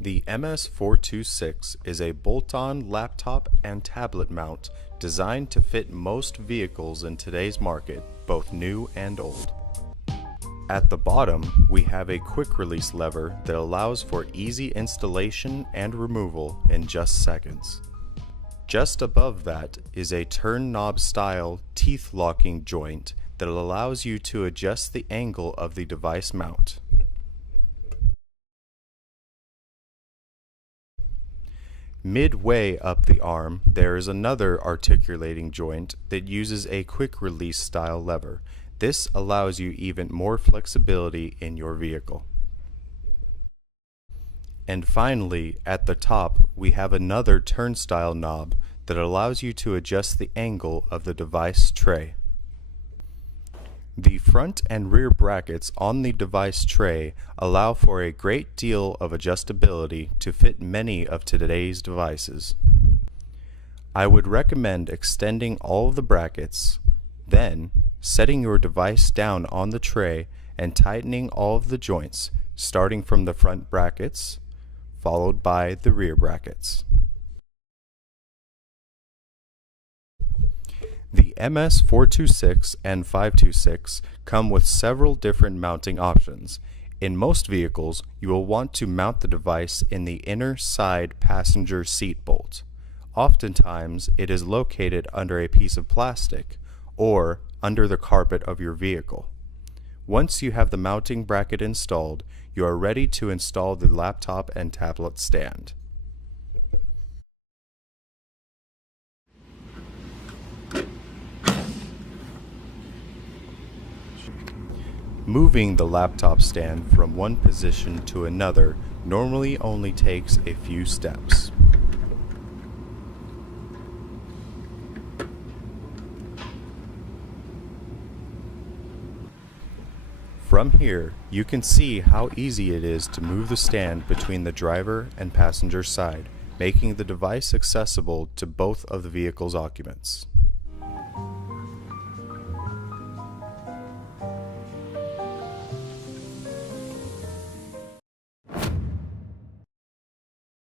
The MS-426 is a bolt-on laptop and tablet mount designed to fit most vehicles in today's market, both new and old. At the bottom, we have a quick release lever that allows for easy installation and removal in just seconds. Just above that is a turn knob style teeth locking joint that allows you to adjust the angle of the device mount. Midway up the arm, there is another articulating joint that uses a quick release style lever. This allows you even more flexibility in your vehicle. And finally, at the top, we have another turnstile knob that allows you to adjust the angle of the device tray. The front and rear brackets on the device tray allow for a great deal of adjustability to fit many of today's devices. I would recommend extending all of the brackets, then setting your device down on the tray and tightening all of the joints, starting from the front brackets, followed by the rear brackets. The MS-426 and 526 come with several different mounting options. In most vehicles, you will want to mount the device in the inner side passenger seat bolt. Oftentimes, it is located under a piece of plastic or under the carpet of your vehicle. Once you have the mounting bracket installed, you are ready to install the laptop and tablet stand. Moving the laptop stand from one position to another normally only takes a few steps. From here, you can see how easy it is to move the stand between the driver and passenger side, making the device accessible to both of the vehicle's occupants.